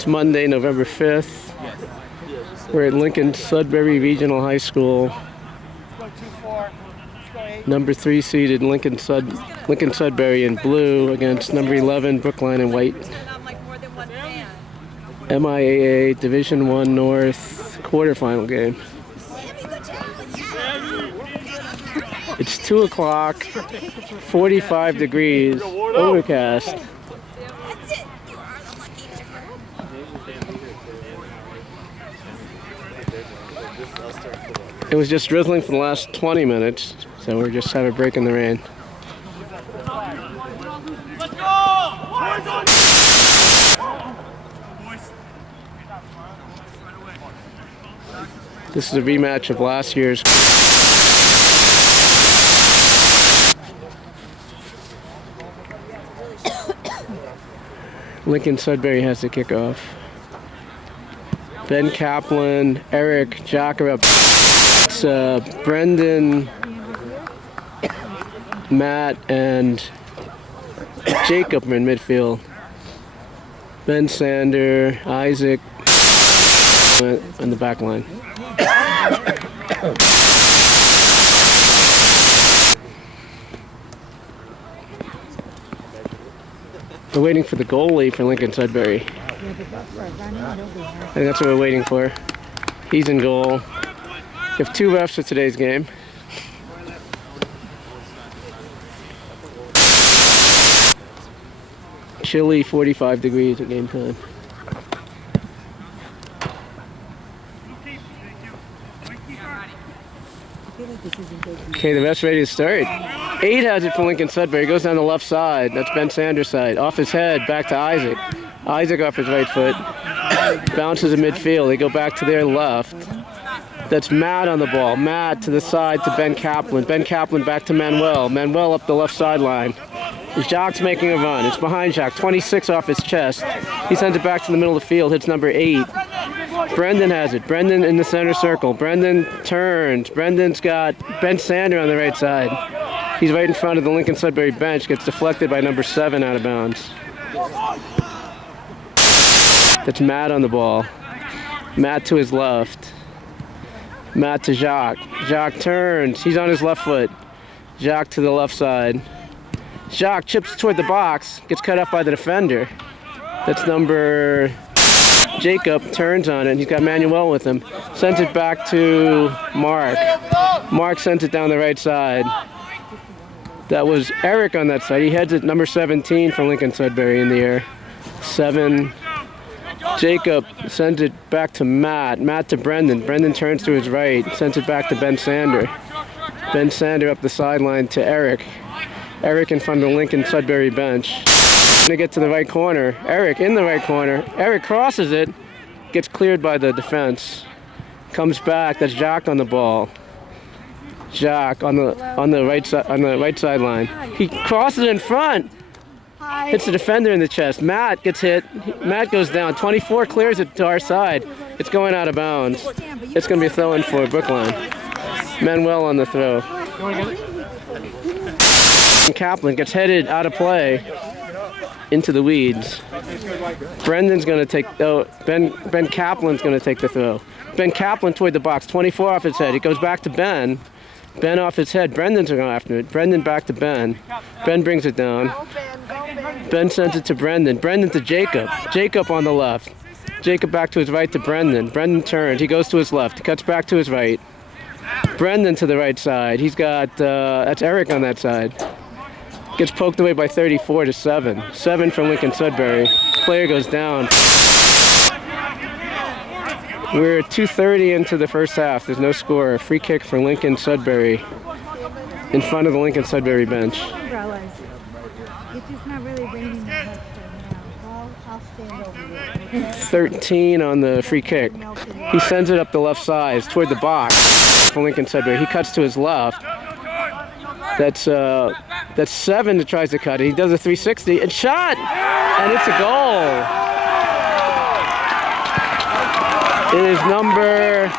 It's Monday, November 5th. We're at Lincoln Sudbury Regional High School. Number 3 seeded Lincoln Sudbury in blue against number 11 Brookline in white. MIAA Division I North quarterfinal game. It's 2 o'clock, 45 degrees, overcast. It was just drizzling for the last 20 minutes, so we're just having a break in the rain. This is a rematch of last year's. Lincoln Sudbury has the kickoff. Ben Kaplan, Eric, Jock are up. It's Brendan, Matt, and Jacob are in midfield. Ben Sander, Isaac on the back line. We're waiting for the goalie for Lincoln Sudbury. I think that's what we're waiting for. He's in goal. We have 2 refs for today's game. Chilly, 45 degrees at game time. Okay, the ref's ready to start. 8 has it for Lincoln Sudbury. Goes down the left side. That's Ben Sanders' side. Off his head, back to Isaac. Isaac off his right foot. Bounces in midfield. They go back to their left. That's Matt on the ball. Matt to the side to Ben Kaplan. Ben Kaplan back to Manuel. Manuel up the left sideline. Jacques making a run. It's behind Jacques. 26 off his chest. He sends it back to the middle of the field. Hits number 8. Brendan has it. Brendan in the center circle. Brendan turns. Brendan's got Ben Sander on the right side. He's right in front of the Lincoln Sudbury bench. Gets deflected by number 7 out of bounds. That's Matt on the ball. Matt to his left. Matt to Jacques. Jacques turns. He's on his left foot. Jacques to the left side. Jacques chips toward the box. Gets cut off by the defender. That's number Jacob. Turns on it. He's got Manuel with him. Sends it back to Mark. Mark sends it down the right side. That was Eric on that side. He heads it number 17 for Lincoln Sudbury in the air. 7. Jacob sends it back to Matt. Matt to Brendan. Brendan turns to his right. Sends it back to Ben Sander. Ben Sander up the sideline to Eric. Eric in front of the Lincoln Sudbury bench. Gonna get to the right corner. Eric in the right corner. Eric crosses it. Gets cleared by the defense. Comes back. That's Jacques on the ball. Jacques on the right sideline. He crosses in front. Hits the defender in the chest. Matt gets hit. Matt goes down. 24 clears it to our side. It's going out of bounds. It's going to be a throw-in for Brookline. Manuel on the throw. Kaplan gets headed out of play into the weeds. Brendan's going to take. Oh, Ben Kaplan's going to take the throw. Ben Kaplan toward the box. 24 off his head. It goes back to Ben. Ben off his head. Brendan's going after it. Brendan back to Ben. Ben brings it down. Ben sends it to Brendan. Brendan to Jacob. Jacob on the left. Jacob back to his right to Brendan. Brendan turns. He goes to his left. He cuts back to his right. Brendan to the right side. He's got, that's Eric on that side. Gets poked away by 34 to 7. 7 from Lincoln Sudbury. Player goes down. We're 2:30 into the first half. There's no score. Free kick for Lincoln Sudbury in front of the Lincoln Sudbury bench. 13 on the free kick. He sends it up the left side toward the box for Lincoln Sudbury. He cuts to his left. That's 7 that tries to cut it. He does a 360 and shot, and it's a goal. It is number,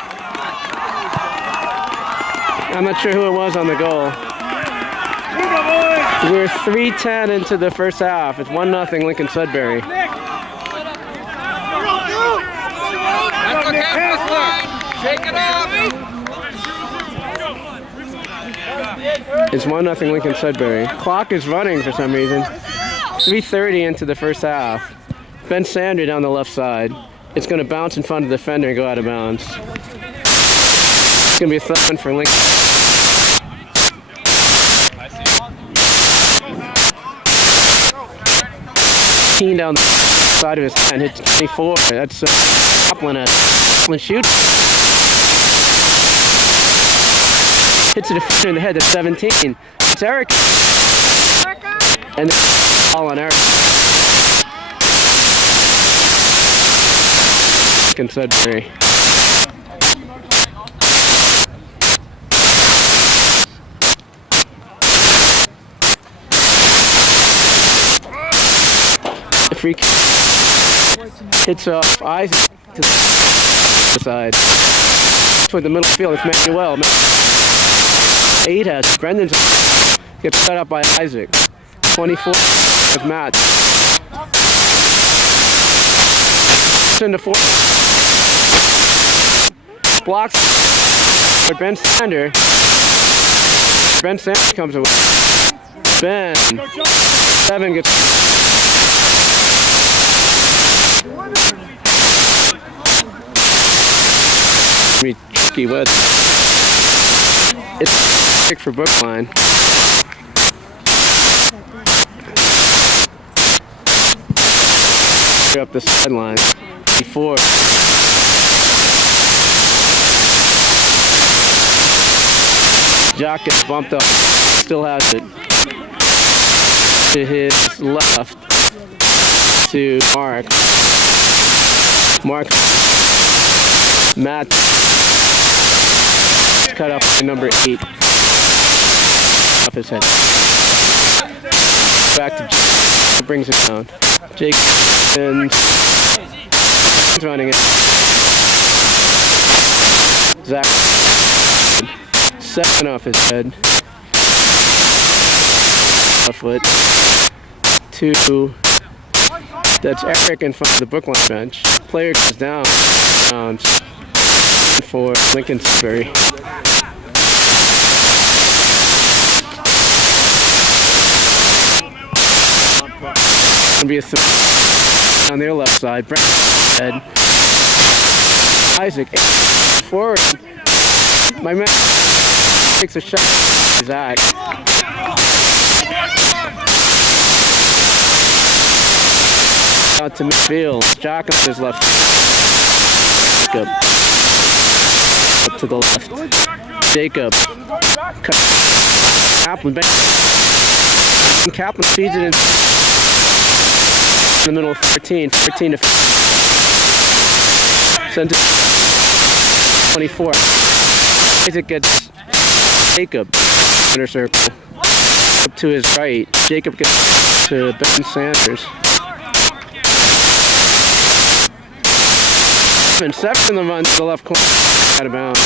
I'm not sure who it was on the goal. We're 3:10 into the first half. It's 1-0 Lincoln Sudbury. Shake it off. It's 1-0 Lincoln Sudbury. Clock is running for some reason. 3:30 into the first half. Ben Sander down the left side. It's going to bounce in front of the defender and go out of bounds. It's going to be a throw-in for Lincoln. Down the side of his hand, hits 24. That's Kaplan at Kaplan shoots. Hits the defender in the head. That's 17. It's Eric. And all on Eric. In Sudbury. The free kick hits off Isaac to the side. Toward the middle field, it's Manuel. 8 has Brendan's gets cut up by Isaac. 24 with Matt. Into 4. Blocks for Ben Sander. Ben Sander comes away. Ben 7 gets. Tricky weather. It's pick for Brookline. Up the sideline. 4. Jock gets bumped up. Still has it. To his left. To Mark. Matt. Cut off by number 8. Off his head. Back to Jake. Brings it down. Jake and running it. Zach 7 off his head. Left foot. 2. That's Eric in front of the Brookline bench. Player goes down. For Lincoln Sudbury. Gonna be a 3 on their left side. Brent head. Isaac forward. My man takes a shot. Zach. Out to midfield. Jock on his left. Jacob. Up to the left. Jacob. Kaplan. Kaplan feeds it in the middle of 14 to 5. Sent it 24. Isaac gets Jacob center circle. Up to his right. Jacob gets to Ben Sanders. 7 in the run to the left corner. Out of bounds.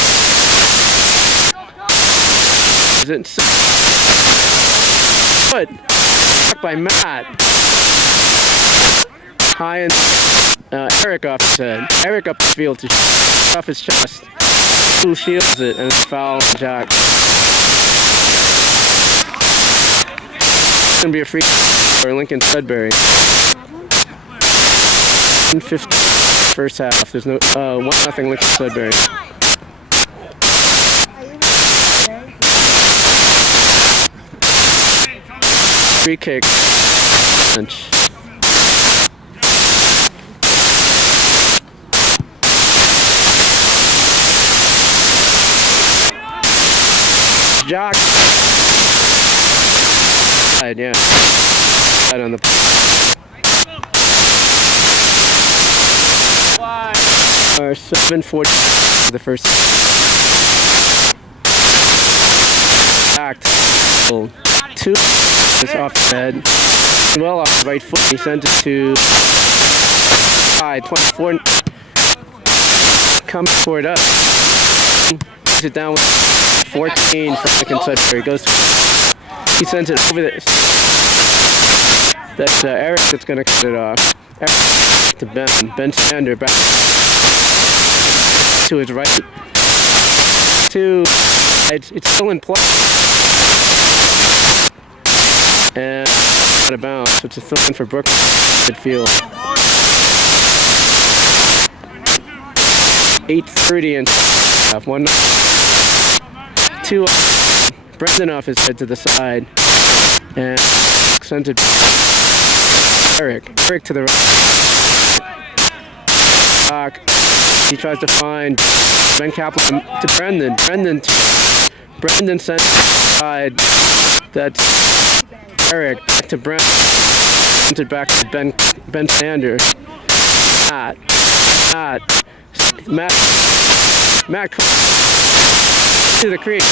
Is it foot by Matt? High and Eric off his head. Eric up the field to off his chest. Who shields it and it's foul on Jack. It's gonna be a free for Lincoln Sudbury. 15 first half. There's no 1-0 Lincoln Sudbury. Free kick. Bench. Jock. Yeah. Right on the. 7:40 the first. Back. 2 is off the head. Well off the right foot. He sent it to side 24. Comes toward us. Puts it down with 14 for Lincoln Sudbury. Goes. He sends it over this. That's Eric that's going to cut it off. Eric to Ben. Ben Sander back. to his right. It's still in play. And out of bounds. So it's a throw in for Brookline midfield. 8:30 and half. 1, 2. Brendan off his head to the side. And sends it Eric. Eric to the right. Back. He tries to find Ben Kaplan to Brendan. Brendan sends it side. That's Eric. Back to Brendan. Sends it back to Ben Sanders. Matt to the crease.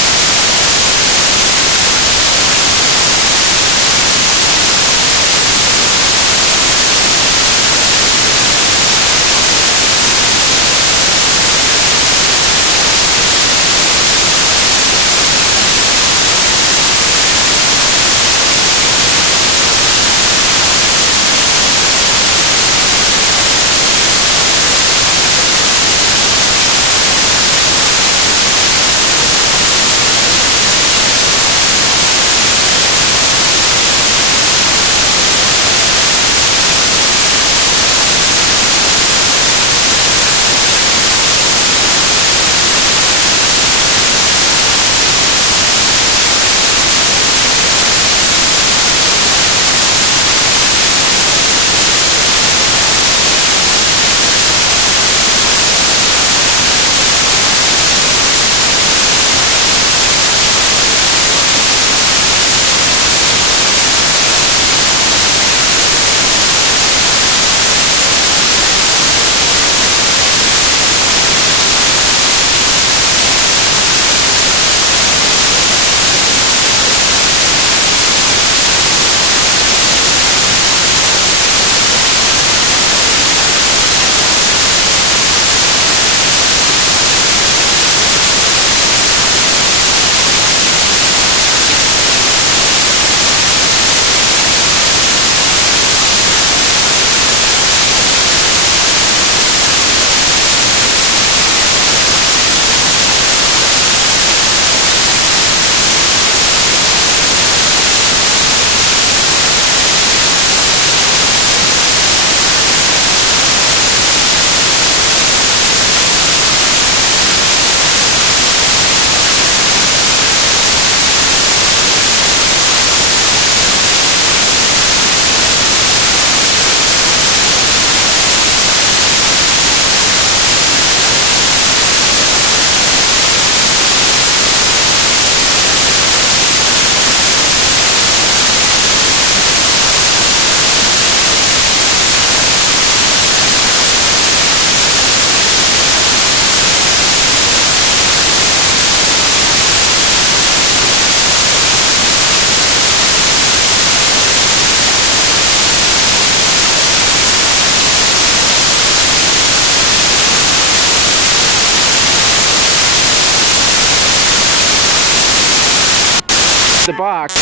The box.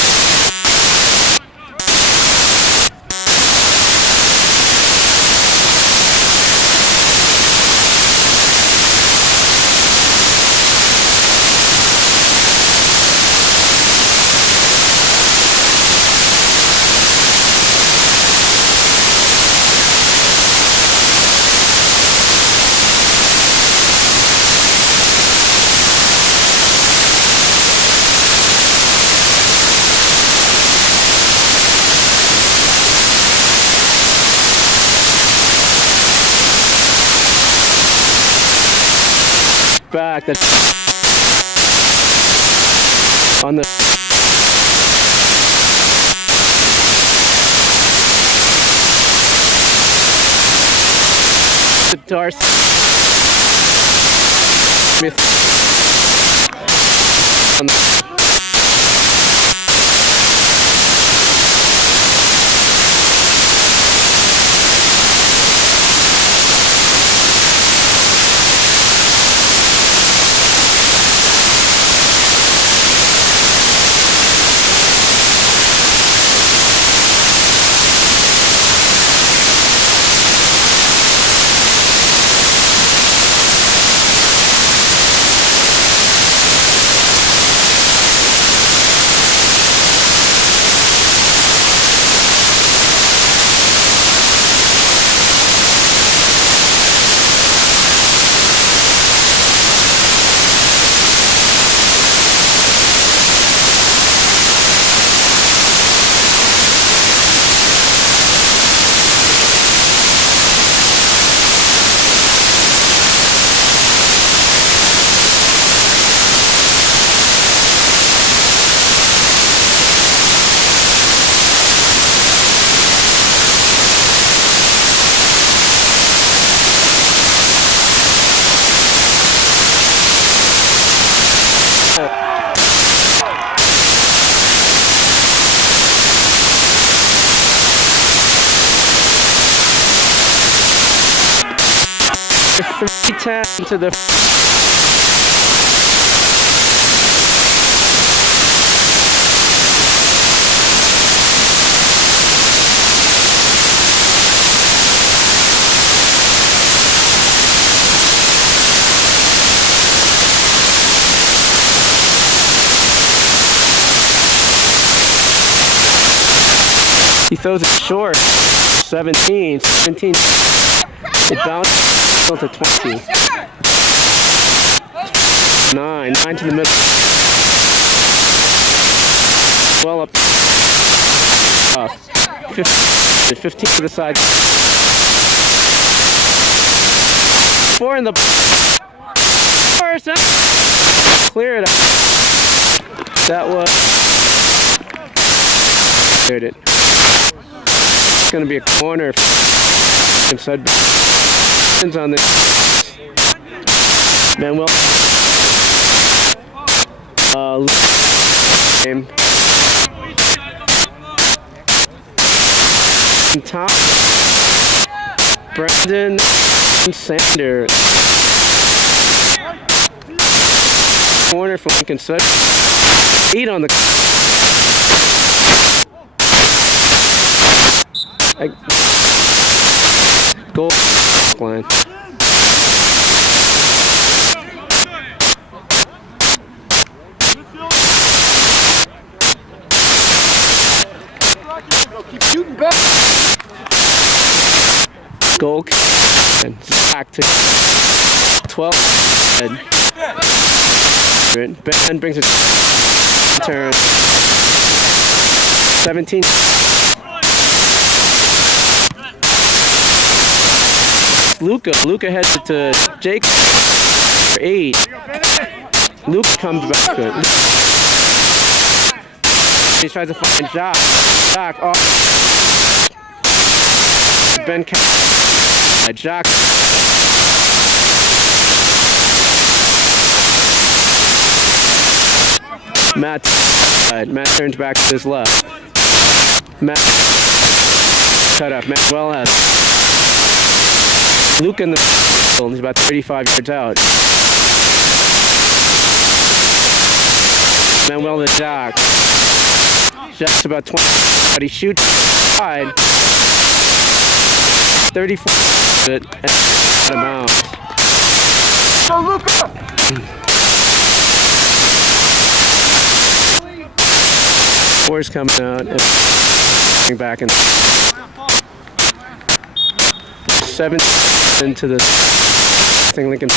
Back. That's on the Darth Smith on the 3-10 to the he throws it short. 17. It bounced to 20. 9 to the middle. Well up. 15 to the side. 4 in the first. Clear it up. That was cleared it. It's going to be a corner in Sudbury. Depends on the Manuel. Game. Tom, Brandon, and Sanders. Corner for Lincoln Sudbury. 8 on the goal line. Keep shooting back. Goal and back to 12. Ben brings it. Turn. 17. Luca heads it to Jake for 8. Luca comes back to it. He tries to find Jacques. Jacques off. Ben Jacques. Matt turns back to his left. Matt cut up. Matt well has Luke in the middle. He's about 35 yards out. Manuel to Jacques. Jacques about 20, but he shoots wide. 34 and out of bounds. Go, Luca! Four's coming out and going back in. 7 into the thing Lincoln.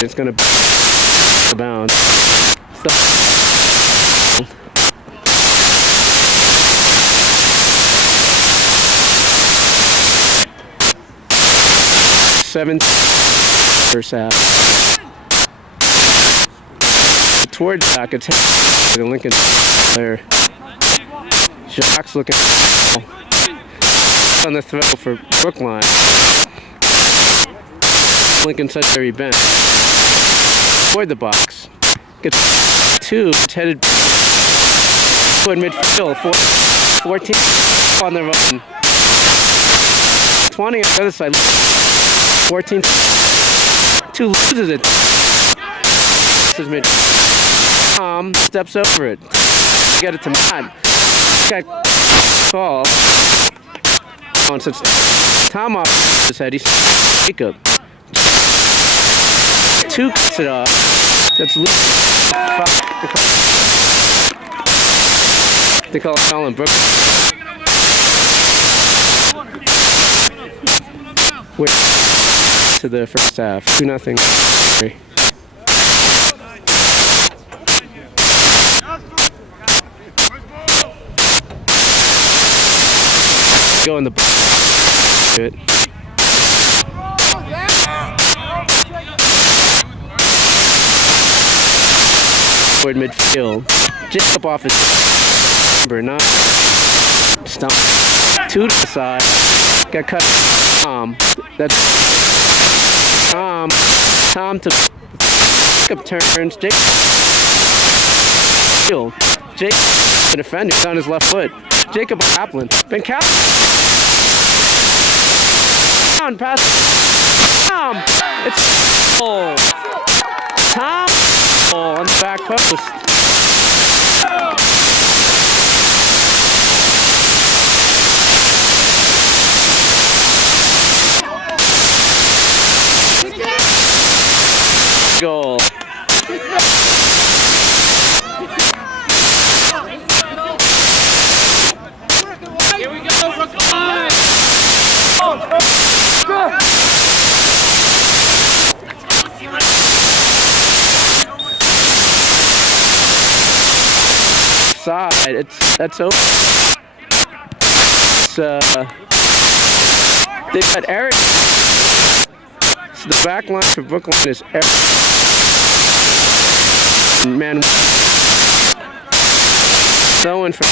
It's going to bounce. 7 first half. Towards Jacques, it's the Lincoln player. Jacques looking on the throw for Brookline. Lincoln Sudbury bench. Toward the box. Gets 2. It's headed toward midfield. 14 on the run. 20 on the other side. 14. 2 loses it. This is mid. Tom steps over it. Get it to Matt. Got call. So it's Tom off his head. He's Jacob. 2 cuts it off. That's Luke. They call it Colin Brook. Wait to the first half. 2-0. Go in the it. Toward midfield. Jacob off his number 9. Stump. 2 to the side. Got cut. Tom. That's Tom. Tom to Jacob turns. Jacob. Jacob the defender on his left foot. Jacob Kaplan. Ben Kaplan down, pass Tom. It's goal. Tom goal on the back post. Goal. Here we go, Brookline! Side. That's open. It's they've got Eric. So the back line for Brookline is Eric. Man, throwing for.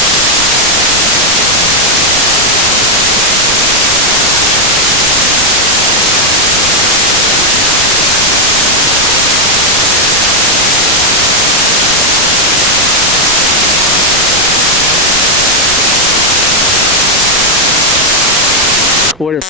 Quarter.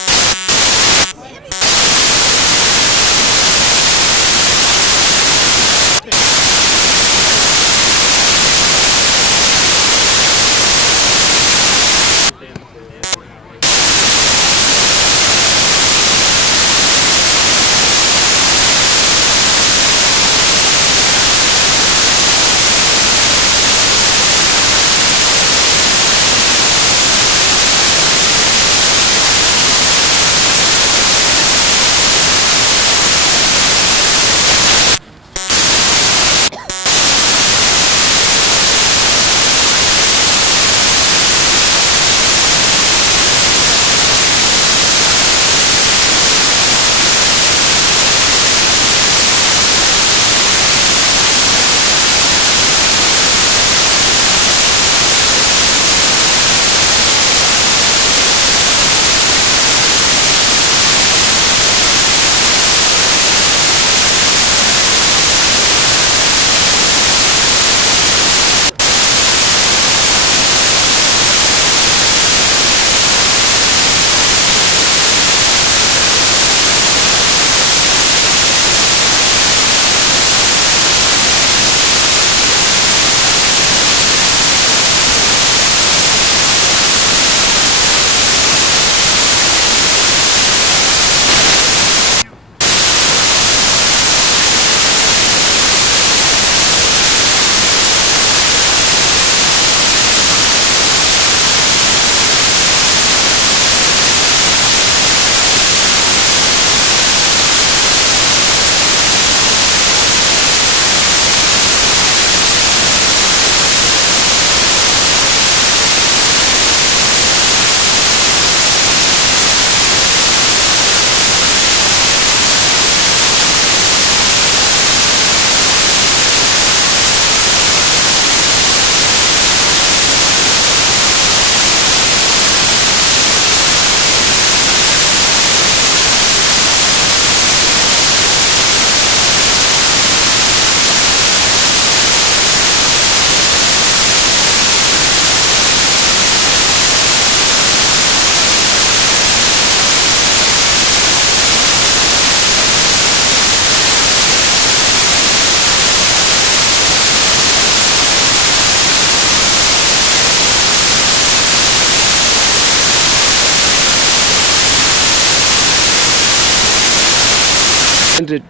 Ended.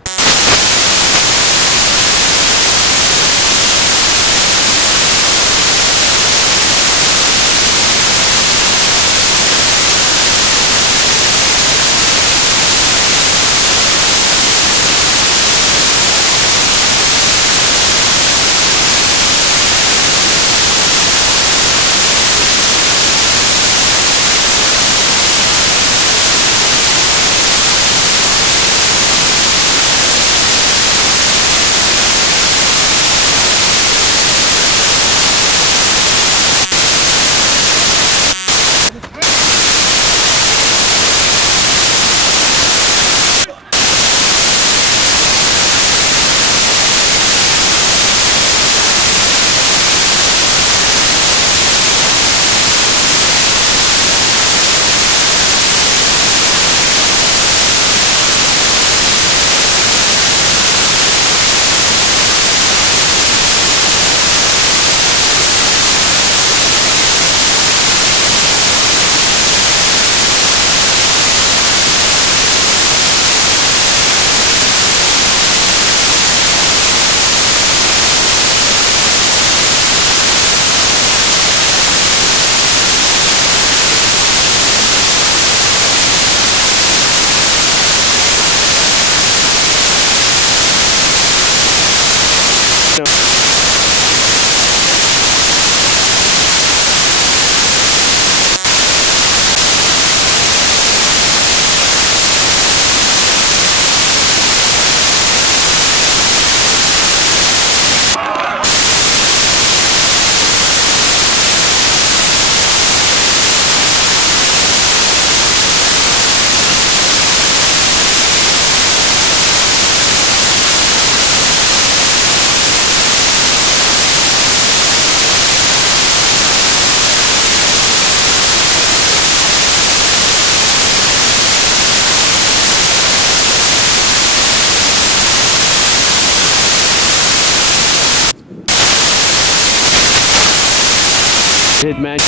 Hit man.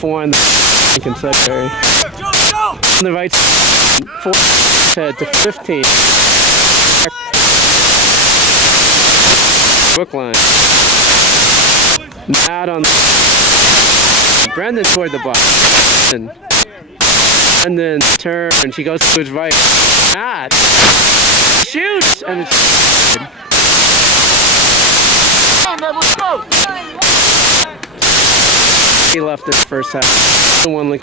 4 on the Sudbury. On the right side, 4 head to 15. Brookline. Matt on the Brendan toward the box. And then turn, she goes to his right. Matt shoots, and it's Let's go. he left in the first half. The one link.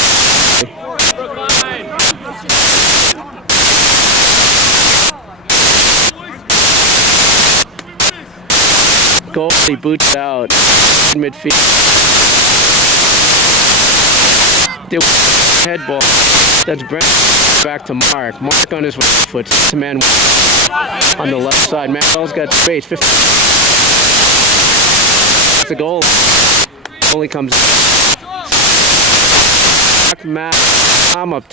Goalie boots out midfield. Head ball. That's Brent. Back to Mark. Mark on his right foot. To man on the left side. Maxwell's got space. 50. It's a goal. Only comes. Matt. I'm up.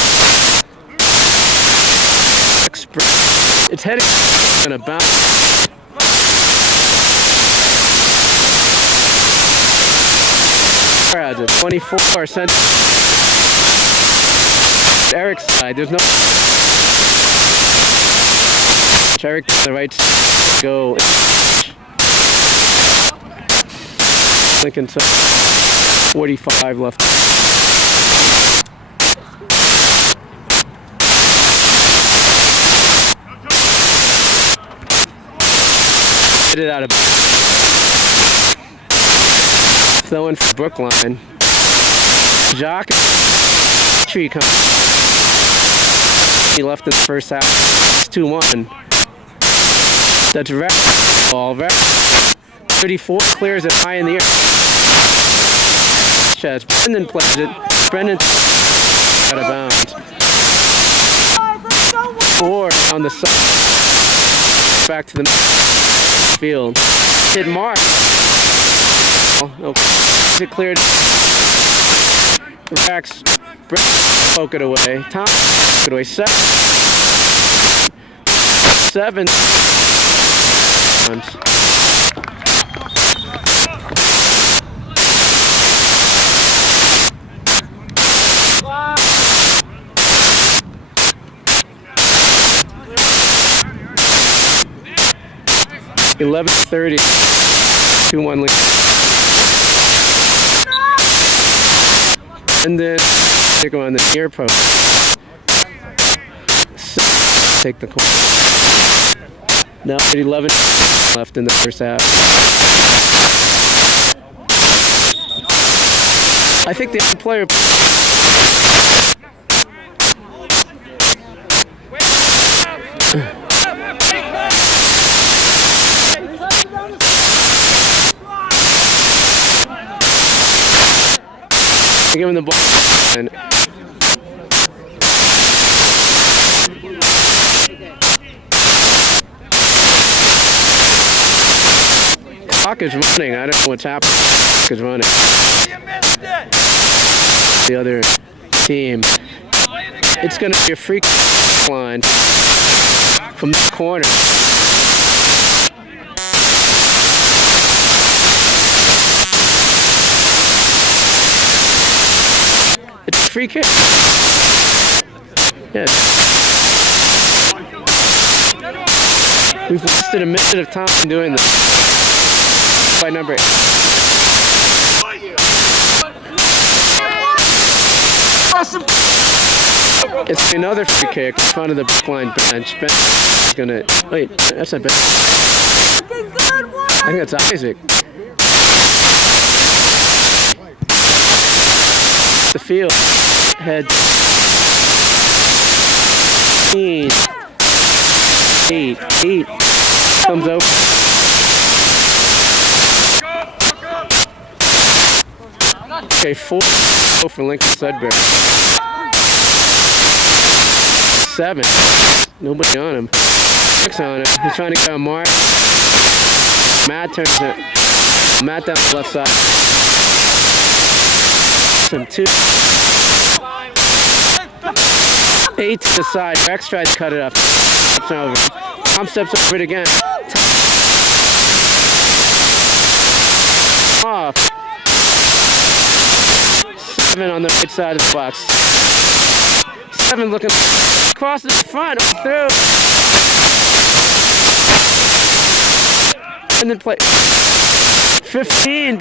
It's heading. Gonna bounce. Has it 24 cents. Eric's side. There's no. Eric on the right side. Go. Lincoln side. 45 left. Get it out of. Throwing for Brookline. Jacques tree comes. He left in the first half. It's 2-1. That's Rex. Ball. Rex. 34 clears it high in the air. Chaz. Brendan plays it. Brendan out of bounds. 4 on the side. Back to the field. Hit Mark. Okay. It cleared. Rex. Poke it away. Tom. Poke it away. 7. 11:30. 2-1 lead. And then they go on the near post. Take the corner. Now 11 left in the first half. I think the other player. Give him the ball. And clock is running. I don't know what's happening. Clock is running. The other team. It's going to be a free line from this corner. Free kick. Yes. We've wasted a minute of time doing this. By number 8. It's another free kick in front of the Brookline bench. Bench is gonna wait. That's not bench. I think that's Isaac. The field. Head 8 comes open. Okay, 4 for Lincoln Sudbury. 7. Nobody on him. 6 on him. He's trying to get a mark. Matt turns it. Matt down the left side. Some 2. 8 to the side. Rex tries to cut it up. Steps over. Tom steps over it again. off. 7 on the right side of the box. 7 looking across the front, all through. And then play. 15.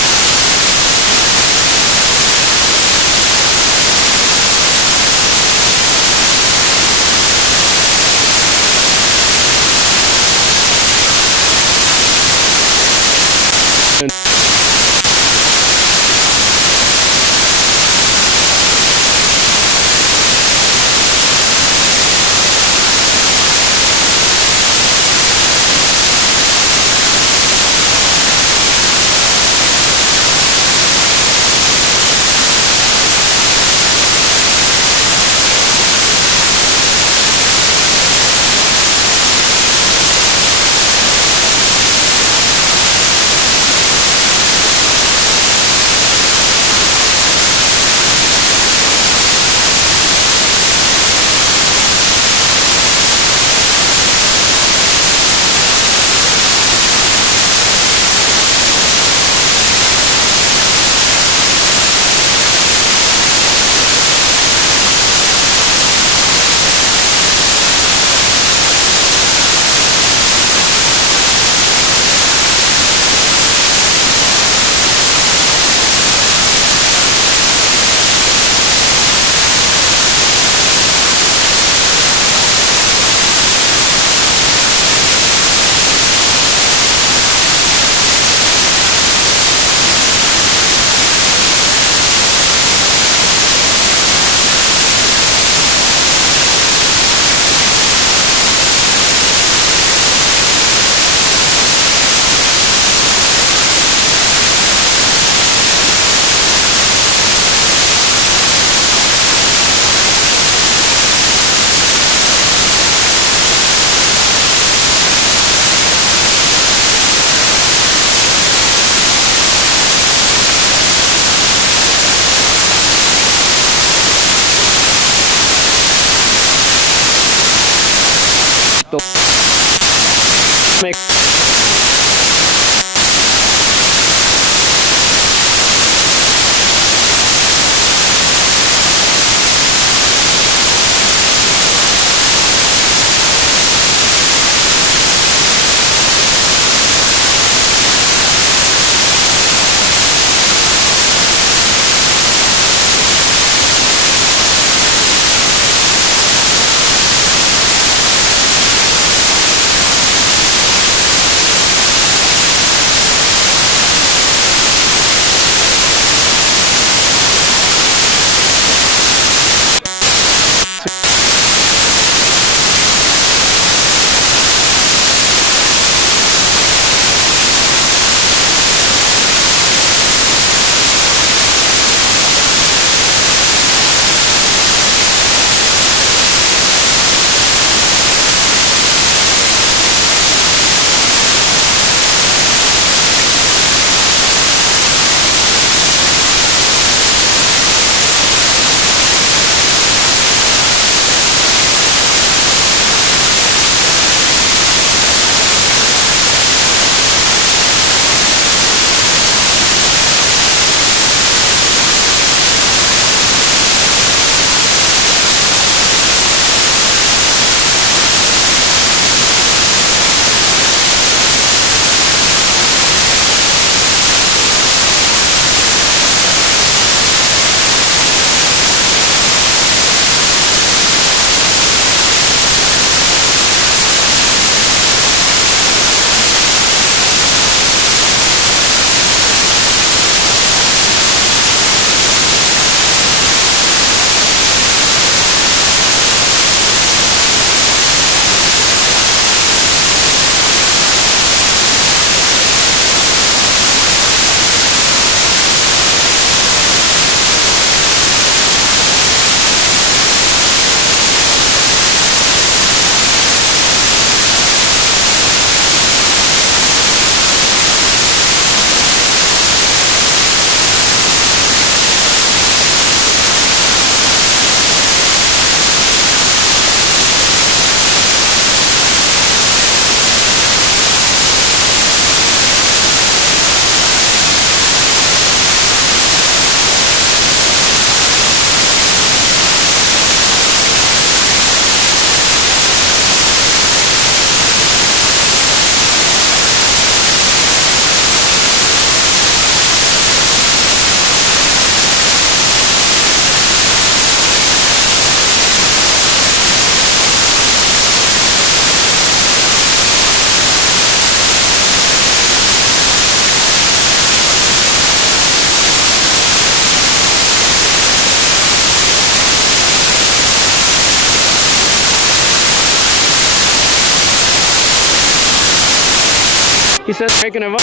He says making a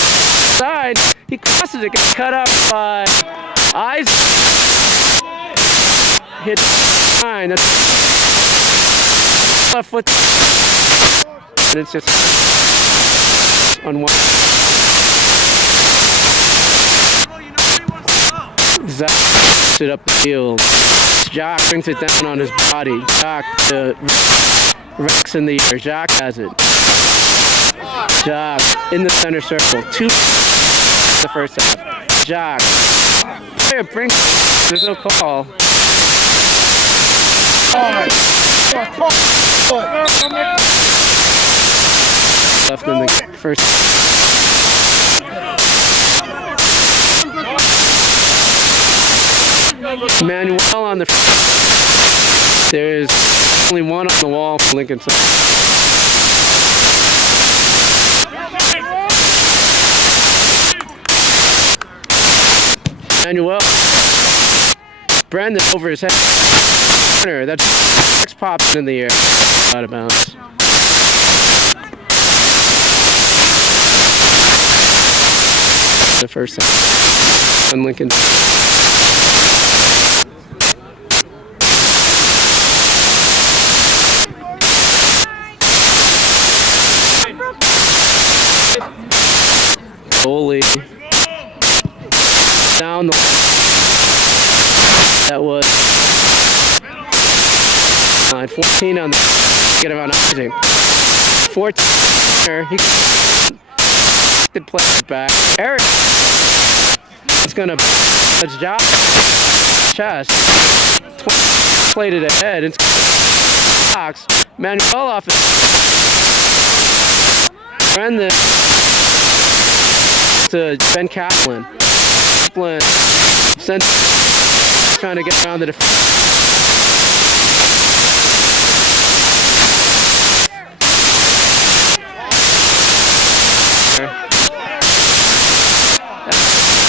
side. He crosses it, gets cut up by Eyes. Hit line. That's left foot. And it's just on one. Zach puts it up the field. Jock brings it down on his body. Jock to Rex in the air. Jock has it. Jock in the center circle. 2 the first half. Jock. Player brings it. There's no call. Left in the first. Manuel on the. There's only one on the wall for Lincoln Center. Manuel. Brendan over his head. That's popping in the air. Out of bounds. The first half. On Lincoln. Goalie down the. That was line 14 on the. Get him on Isaac. 14. He could play it back. Eric. It's gonna. It's Jock. Chest. 20 played it ahead. It's box. Manuel off it. Brendan to Ben Kaplan. Kaplan sent trying to get around the defense.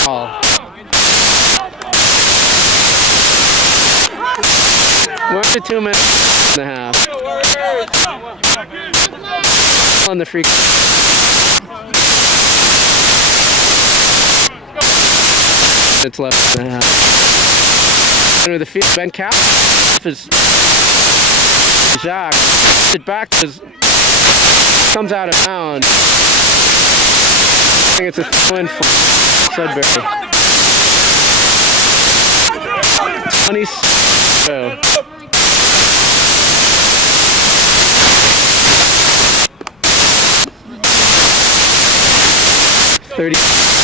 All. 1 to 2 minutes and a half. On the free. It's left and a half. Under the field, Ben Cap is Jacques. It back to comes out of bounds. I think it's a throw-in for Sudbury. 20. Oh. 30.